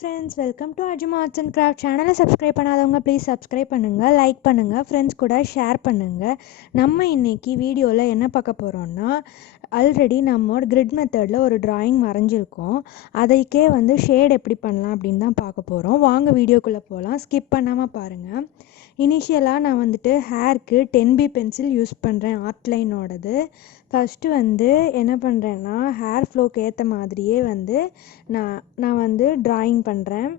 Friends, welcome to arjamaartsandcrafts channel. Subscribe பண்ணாதவங்க please subscribe பண்ணுங்கள், like பண்ணுங்கள், ஃப்ரெண்ட்ஸ் கூட ஷேர் பண்ணுங்கள். நம்ம இன்றைக்கி வீடியோவில் என்ன பார்க்க போகிறோன்னா, ஆல்ரெடி நம்மளோட கிரிட் மெத்தடில் ஒரு டிராயிங் வரைஞ்சிருக்கோம். அதைக்கே ஷேட் எப்படி பண்ணலாம் அப்படின்னு தான் பார்க்க போகிறோம். வாங்க வீடியோக்குள்ளே போகலாம், ஸ்கிப் பண்ணாமல் பாருங்கள். இனிஷியலாக நான் ஹேருக்கு 10B பென்சில் யூஸ் பண்ணுறேன், ஆர்ட்லைனோடது. ஃபஸ்ட்டு என்ன பண்ணுறேன்னா, ஹேர் ஃப்ளோக்கு ஏற்ற மாதிரியே நான் ட்ராயிங் பண்ணுறேன்.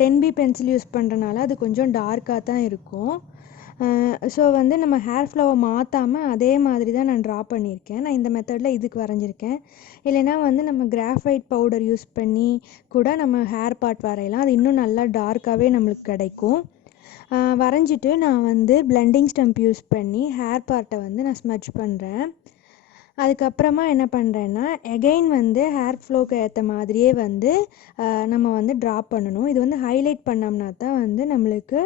10B பென்சில் யூஸ் பண்ணுறனால அது கொஞ்சம் டார்க்காக தான் இருக்கும். ஸோ நம்ம ஹேர் ஃப்ளோவை மாற்றாமல் அதே மாதிரி தான் நான் ட்ரா பண்ணியிருக்கேன். நான் இந்த மெத்தடில் இதுக்கு வரைஞ்சிருக்கேன். இல்லைனா நம்ம கிராஃபைட் பவுடர் யூஸ் பண்ணி கூட நம்ம ஹேர் பார்ட் வரையலாம். அது இன்னும் நல்லா டார்க்காகவே நம்மளுக்கு கிடைக்கும். வரைஞ்சிட்டு நான் பிளெண்டிங் ஸ்டம்ப் யூஸ் பண்ணி ஹேர் பார்ட்டை நான் ஸ்மட்ச் பண்ணுறேன். அதுக்கப்புறமா என்ன பண்ணுறேன்னா, எகெயின் ஹேர் ஃப்ளோக்கு ஏற்ற மாதிரியே நம்ம ட்ரா பண்ணணும். இது ஹைலைட் பண்ணோம்னா தான் நம்மளுக்கு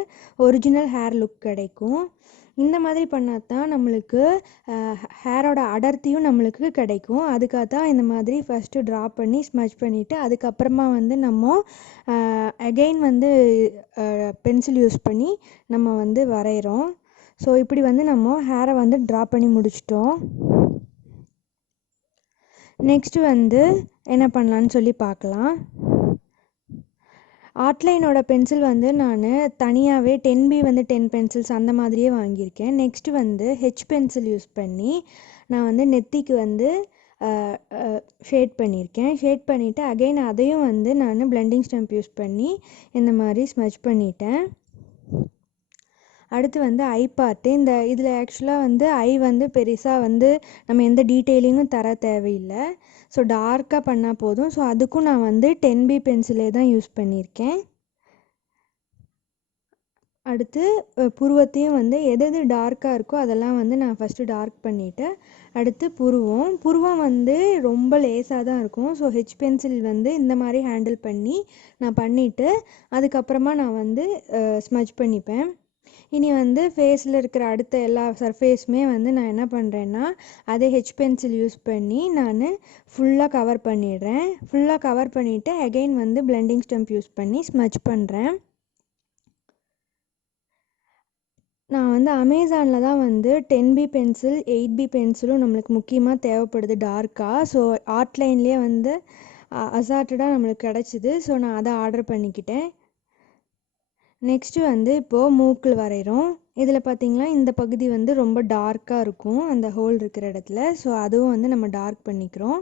ஒரிஜினல் ஹேர் லுக் கிடைக்கும். இந்த மாதிரி பண்ணால் தான் நம்மளுக்கு ஹேரோட அடர்த்தியும் நம்மளுக்கு கிடைக்கும். அதுக்காக தான் இந்த மாதிரி ஃபஸ்ட்டு ட்ரா பண்ணி ஸ்மட்ச் பண்ணிவிட்டு அதுக்கப்புறமா நம்ம அகெயின் பென்சில் யூஸ் பண்ணி நம்ம வரைகிறோம். ஸோ இப்படி நம்ம ஹேரை ட்ரா பண்ணி முடிச்சிட்டோம். நெக்ஸ்ட்டு என்ன பண்ணலான்னு சொல்லி பார்க்கலாம். ஆர்ட்லைனோட பென்சில் நான் தனியாகவே 10B 10 பென்சில்ஸ் அந்த மாதிரியே வாங்கியிருக்கேன். நெக்ஸ்ட்டு ஹெச் பென்சில் யூஸ் பண்ணி நான் நெத்திக்கு ஷேட் பண்ணியிருக்கேன். ஷேட் பண்ணிவிட்டு அகெயின் அதையும் நான் பிளெண்டிங் ஸ்டம்ப் யூஸ் பண்ணி இந்த மாதிரி ஸ்மட்ச் பண்ணிட்டேன். அடுத்து ஐ பார்ட்டு. இதில் ஆக்சுவலாக ஐ பெருசாக நம்ம எந்த டீட்டெயிலிங்கும் தர தேவையில்லை. ஸோ டார்க்காக பண்ணால் போதும். ஸோ அதுக்கும் நான் 10B பென்சிலே தான் யூஸ் பண்ணியிருக்கேன். அடுத்து புருவத்தையும் எது டார்க்காக இருக்கோ அதெல்லாம் நான் ஃபஸ்ட்டு டார்க் பண்ணிவிட்டு அடுத்து புருவம் ரொம்ப லேசாக தான் இருக்கும். ஸோ ஹெச் பென்சில் இந்த மாதிரி ஹேண்டில் பண்ணி நான் பண்ணிவிட்டு அதுக்கப்புறமா நான் ஸ்மட்ச் பண்ணிப்பேன். இனி ஃபேஸில் இருக்கிற அடுத்த எல்லா சர்ஃபேஸுமே நான் என்ன பண்ணுறேன்னா, அதே ஹெச் பென்சில் யூஸ் பண்ணி நான் ஃபுல்லாக கவர் பண்ணிடுறேன். ஃபுல்லாக கவர் பண்ணிவிட்டு அகெயின் பிளெண்டிங் ஸ்டம்ப் யூஸ் பண்ணி ஸ்மட்ச் பண்ணுறேன். நான் அமேசானில் தான் 10B பென்சில் 8B பென்சிலும் நம்மளுக்கு முக்கியமாக தேவைப்படுது டார்க்காக. ஸோ ஆர்ட்லைன்லேயே அசார்ட்டடாக நம்மளுக்கு கிடச்சிது. ஸோ நான் அதை ஆர்டர் பண்ணிக்கிட்டேன். நெக்ஸ்ட்டு இப்போது மூக்கில் வரைகிறோம். இதில் பார்த்திங்களா இந்த பகுதி ரொம்ப டார்க்காக இருக்கும், அந்த ஹோல் இருக்கிற இடத்துல. ஸோ அதுவும் நம்ம டார்க் பண்ணிக்கிறோம்.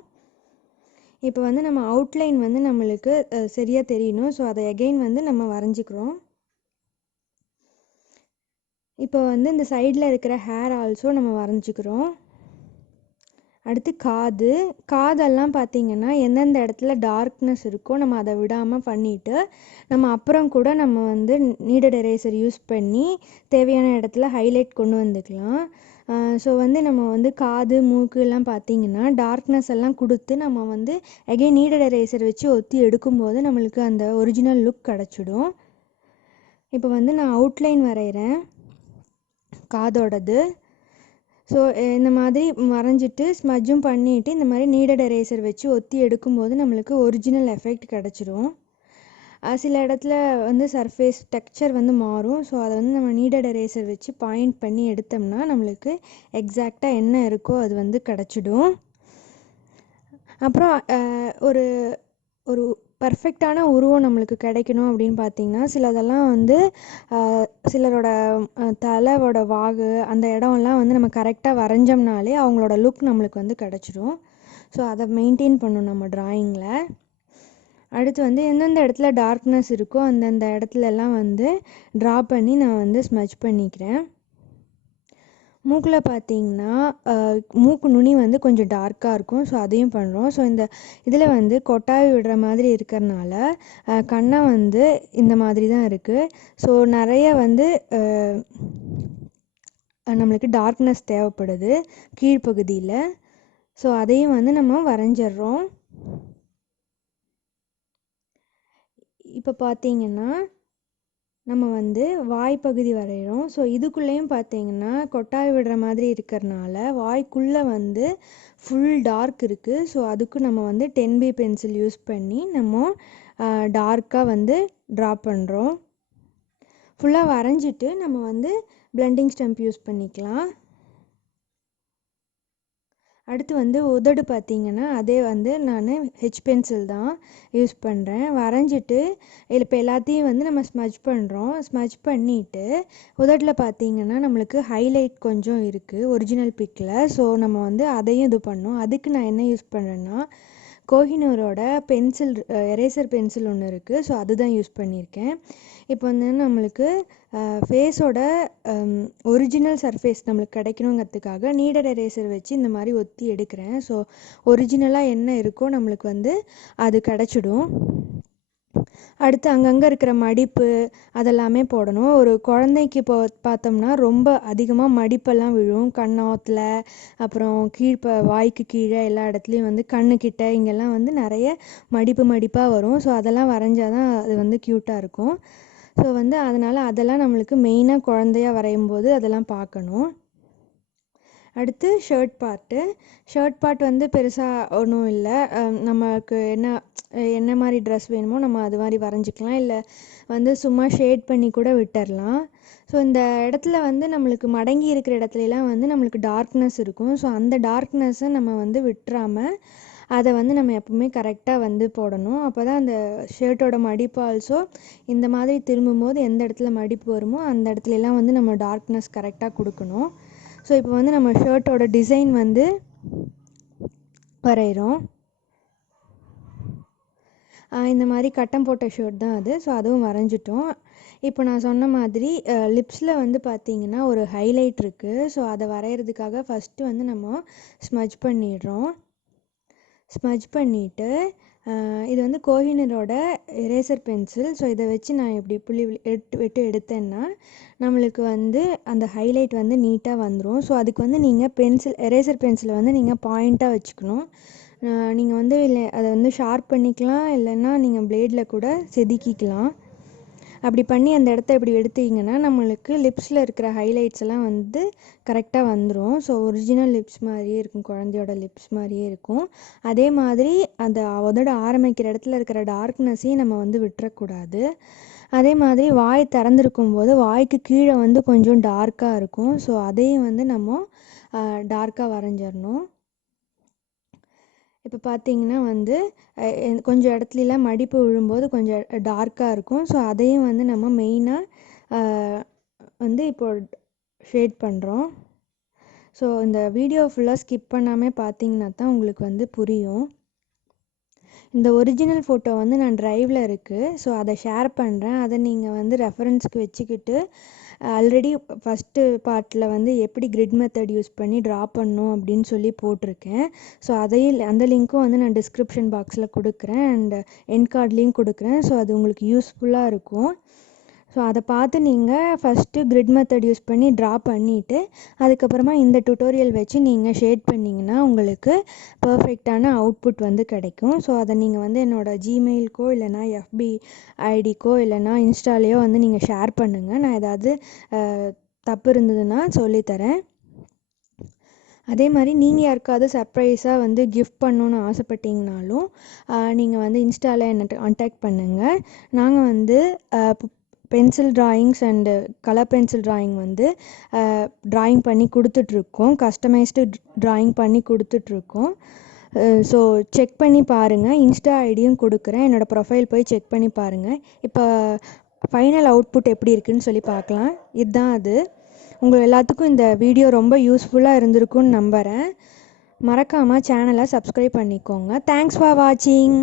இப்போ நம்ம அவுட்லைன் நம்மளுக்கு சரியாக தெரியணும். ஸோ அதை எகெயின் நம்ம வரைஞ்சிக்கிறோம். இப்போ இந்த சைடில் இருக்கிற ஹேர் ஆல்சோ நம்ம வரைஞ்சிக்கிறோம். அடுத்து காதெல்லாம் பார்த்திங்கன்னா எந்தெந்த இடத்துல டார்க்னஸ் இருக்கோ நம்ம அதை விடாமல் பண்ணிவிட்டு நம்ம அப்புறம் கூட நம்ம நீடட் எரேசர் யூஸ் பண்ணி தேவையான இடத்துல ஹைலைட் கொண்டு வந்துக்கலாம். ஸோ நம்ம காது மூக்குலாம் பார்த்திங்கன்னா டார்க்னஸ் எல்லாம் கொடுத்து நம்ம அகெயின் நீடட் எரேசர் வச்சு ஒத்தி எடுக்கும்போது நம்மளுக்கு அந்த ஒரிஜினல் லுக் கிடச்சிடும். இப்போ நான் அவுட்லைன் வரைகிறேன் காதோடது. ஸோ இந்த மாதிரி வரைஞ்சிட்டு ஸ்மஜ்ஜும் பண்ணிவிட்டு இந்த மாதிரி நீடட் எரேசர் வச்சு ஒத்தி எடுக்கும்போது நம்மளுக்கு ஒரிஜினல் எஃபெக்ட் கிடச்சிரும். சில இடத்துல சர்ஃபேஸ் டெக்ஸ்சர் மாறும். ஸோ அதை நம்ம நீடட் எரேசர் வச்சு பாயிண்ட் பண்ணி எடுத்தோம்னா நம்மளுக்கு எக்ஸாக்டாக என்ன இருக்கோ அது கிடச்சிடும். அப்புறம் ஒரு ஒரு பர்ஃபெக்டான உருவம் நம்மளுக்கு கிடைக்கணும் அப்படின்னு பார்த்திங்கன்னா சிலதெல்லாம் சிலரோட தலையோட வாகு அந்த இடம்லாம் நம்ம கரெக்டாக வரைஞ்சோம்னாலே அவங்களோட லுக் நம்மளுக்கு கிடச்சிடும். ஸோ அதை மெயின்டைன் பண்ணணும் நம்ம ட்ராயிங்கில். அடுத்து எந்தெந்த இடத்துல டார்க்னஸ் இருக்கோ அந்தந்த இடத்துலலாம் ட்ரா பண்ணி நான் ஸ்மட்ச் பண்ணிக்கிறேன். மூக்கில் பார்த்திங்கன்னா மூக்கு நுனி கொஞ்சம் டார்க்காக இருக்கும். ஸோ அதையும் பண்ணுறோம். ஸோ இந்த இதில் கொட்டாவி விடுற மாதிரி இருக்கிறனால கண்ணை இந்த மாதிரி தான் இருக்குது. ஸோ நிறைய நம்மளுக்கு டார்க்னஸ் தேவைப்படுது கீழ்ப்பகுதியில். ஸோ அதையும் நம்ம வரைஞ்சிட்றோம். இப்போ பார்த்திங்கன்னா நம்ம வாய்ப்பகுதி வரைகிறோம். ஸோ இதுக்குள்ளேயும் பார்த்திங்கன்னா கொட்டாய் விடுற மாதிரி இருக்கிறனால வாய்க்குள்ளே ஃபுல் டார்க் இருக்குது. ஸோ அதுக்கு நம்ம 10B பென்சில் யூஸ் பண்ணி நம்ம டார்க்காக வந்து ட்ரா பண்ணுறோம். ஃபுல்லாக வரைஞ்சிட்டு நம்ம வந்து பிளெண்டிங் ஸ்டம்ப் யூஸ் பண்ணிக்கலாம். அடுத்து வந்து உதடு பார்த்திங்கன்னா அதே வந்து நான் ஹெச் பென்சில் தான் யூஸ் பண்ணுறேன். வரைஞ்சிட்டு இப்போ எல்லாத்தையும் வந்து நம்ம ஸ்மஜ் பண்ணுறோம். ஸ்மஜ் பண்ணிவிட்டு உதட்டில் பார்த்திங்கன்னா நம்மளுக்கு ஹைலைட் கொஞ்சம் இருக்குது ஒரிஜினல் பிக்கில். ஸோ நம்ம வந்து அதையும் இது பண்ணோம். அதுக்கு நான் என்ன யூஸ் பண்ணுறேன்னா கோஹினூரோட பென்சில் எரேசர் பென்சில் ஒன்று இருக்குது. ஸோ அதுதான் யூஸ் பண்ணியிருக்கேன். இப்போ வந்து நம்மளுக்கு ஃபேஸோட ஒரிஜினல் சர்ஃபேஸ் நம்மளுக்கு கிடைக்கணுங்கிறதுக்காக நீடட் எரேசர் வச்சு இந்த மாதிரி ஒத்தி எடுக்கிறேன். ஸோ ஒரிஜினலாக என்ன இருக்கோ நம்மளுக்கு வந்து அது கிடச்சிடும். அடுத்து அங்கங்கே இருக்கிற மடிப்பு அதெல்லாமே போடணும். ஒரு குழந்தைக்கு இப்போ பார்த்தோம்னா ரொம்ப அதிகமாக மடிப்பெல்லாம் விழும் கண்ணத்தில், அப்புறம் வாய்க்கு கீழே எல்லா இடத்துலையும் வந்து கண்ணுக்கிட்ட இங்கெல்லாம் வந்து நிறைய மடிப்பாக வரும். ஸோ அதெல்லாம் வரைஞ்சாதான் அது வந்து க்யூட்டாக இருக்கும். ஸோ வந்து அதனால் அதெல்லாம் நம்மளுக்கு மெயினாக குழந்தையாக வரையும் போது அதெல்லாம் பார்க்கணும். அடுத்து ஷர்ட் பார்ட் வந்து பெருசாக ஒன்றும் இல்லை. நமக்கு என்ன மாதிரி ட்ரெஸ் வேணுமோ நம்ம அது மாதிரி வரைஞ்சிக்கலாம், இல்லை வந்து சும்மா ஷேட் பண்ணி கூட விட்டுடலாம். ஸோ இந்த இடத்துல வந்து நம்மளுக்கு மடங்கி இருக்கிற இடத்துலலாம் வந்து நம்மளுக்கு டார்க்னஸ் இருக்கும். ஸோ அந்த டார்க்னஸை நம்ம வந்து விட்டுறாமல் அதை வந்து நம்ம எப்பவுமே கரெக்டாக வந்து போடணும். அப்போ தான் அந்த ஷர்ட்டோட மடிப்பு ஆல்சோ இந்த மாதிரி திரும்பும்போது எந்த இடத்துல மடிப்பு வருமோ அந்த இடத்துலலாம் வந்து நம்ம டார்க்னஸ் கரெக்டாக கொடுக்கணும். ஸோ இப்போ வந்து நம்ம ஷர்ட்டோட டிசைன் வந்து வரைகிறோம். இந்த மாதிரி கட்டம் போட்ட ஷர்ட் தான் அது. ஸோ அதுவும் வரைஞ்சிட்டோம். இப்போ நான் சொன்ன மாதிரி லிப்ஸில் வந்து பார்த்திங்கன்னா ஒரு ஹைலைட் இருக்குது. ஸோ அதை வரைகிறதுக்காக ஃபஸ்ட்டு வந்து நம்ம ஸ்மஜ் பண்ணிடுறோம். ஸ்மஜ் பண்ணிவிட்டு இது வந்து கோஹினூரோட எரேசர் பென்சில். ஸோ இதை வச்சு நான் இப்படி புள்ளி விட்டு எடுத்தேன்னா நம்மளுக்கு வந்து அந்த ஹைலைட் வந்து நீட்டாக வந்துடும். ஸோ அதுக்கு வந்து நீங்கள் எரேசர் பென்சிலை வந்து நீங்கள் பாயிண்ட்டாக வச்சுக்கணும். நீங்கள் வந்து இல்லை அதை வந்து ஷார்ப் பண்ணிக்கலாம், இல்லைன்னா நீங்கள் பிளேடில் கூட செதுக்கிக்கலாம். அப்படி பண்ணி அந்த இடத்த இப்படி எடுத்தீங்கன்னா நம்மளுக்கு லிப்ஸில் இருக்கிற ஹைலைட்ஸ் எல்லாம் வந்து கரெக்டாக வந்துடும். ஸோ ஒரிஜினல் லிப்ஸ் மாதிரியே இருக்கும், குழந்தையோட லிப்ஸ் மாதிரியே இருக்கும். அதே மாதிரி அந்த உதட ஆரம்பிக்கிற இடத்துல இருக்கிற டார்க்னஸையும் நம்ம வந்து விட்டுறக்கூடாது. அதே மாதிரி வாய் திறந்துருக்கும் போது வாய்க்கு கீழே வந்து கொஞ்சம் டார்க்காக இருக்கும். ஸோ அதையும் வந்து நம்ம டார்க்காக வரைஞ்சிடணும். இப்போ பார்த்தீங்கன்னா வந்து கொஞ்சம் இடத்துலலாம் மடிப்பு விழும்போது கொஞ்சம் டார்க்காக இருக்கும். ஸோ அதையும் வந்து நம்ம மெயினாக வந்து இப்போ ஷேட் பண்ணுறோம். ஸோ இந்த வீடியோ ஃபுல்லாக ஸ்கிப் பண்ணாமல் பார்த்தீங்கன்னா தான் உங்களுக்கு வந்து புரியும். இந்த ஒரிஜினல் ஃபோட்டோ வந்து நான் ட்ரைவில் இருக்குது. ஸோ அதை ஷேர் பண்ணுறேன். அதை நீங்கள் வந்து ரெஃபரன்ஸ்க்கு வச்சுக்கிட்டு ஆல்ரெடி ஃபஸ்ட்டு பார்ட்டில் வந்து எப்படி கிரிட் மெத்தட் யூஸ் பண்ணி ட்ரா பண்ணணும் அப்படின்னு சொல்லி போட்டிருக்கேன். ஸோ அந்த லிங்க்கும் வந்து நான் டிஸ்கிரிப்ஷன் பாக்ஸில் கொடுக்குறேன் அண்ட் எண்ட் கார்ட்லேயும் கொடுக்குறேன். ஸோ அது உங்களுக்கு யூஸ்ஃபுல்லாக இருக்கும். ஸோ அதை பார்த்து நீங்கள் ஃபஸ்ட்டு கிரிட் மெத்தட் யூஸ் பண்ணி ட்ரா பண்ணிவிட்டு அதுக்கப்புறமா இந்த டுட்டோரியல் வச்சு நீங்கள் ஷேட் பண்ணிங்கன்னா உங்களுக்கு பர்ஃபெக்டான அவுட்புட் வந்து கிடைக்கும். ஸோ அதை நீங்கள் வந்து என்னோடய ஜிமெயிலுக்கோ இல்லைனா எஃபி ஐடிக்கோ இல்லைனா இன்ஸ்டாலேயோ வந்து நீங்கள் ஷேர் பண்ணுங்கள். நான் ஏதாவது தப்பு இருந்ததுன்னா சொல்லித்தரேன். அதே மாதிரி நீங்கள் யாருக்காவது சர்ப்ரைஸாக வந்து கிஃப்ட் பண்ணணுன்னு ஆசைப்பட்டீங்கனாலும் நீங்கள் வந்து இன்ஸ்டாவில் என்னை கான்டாக்ட் பண்ணுங்கள். நாங்கள் வந்து pencil drawings and colour pencil drawing வந்து ட்ராயிங் பண்ணி கொடுத்துட்ருக்கோம். கஸ்டமைஸ்டு ட்ராயிங் பண்ணி கொடுத்துட்ருக்கோம். ஸோ செக் பண்ணி பாருங்கள். இன்ஸ்டா ஐடியும் கொடுக்குறேன். என்னோடய ப்ரொஃபைல் போய் செக் பண்ணி பாருங்கள். இப்போ ஃபைனல் அவுட்புட் எப்படி இருக்குதுன்னு சொல்லி பார்க்கலாம். இதுதான் அது. உங்கள் எல்லாத்துக்கும் இந்த வீடியோ ரொம்ப யூஸ்ஃபுல்லாக இருந்திருக்குன்னு நம்புகிறேன். மறக்காமல் சேனலை சப்ஸ்கிரைப் பண்ணிக்கோங்க. தேங்க்ஸ் ஃபார் வாட்சிங்.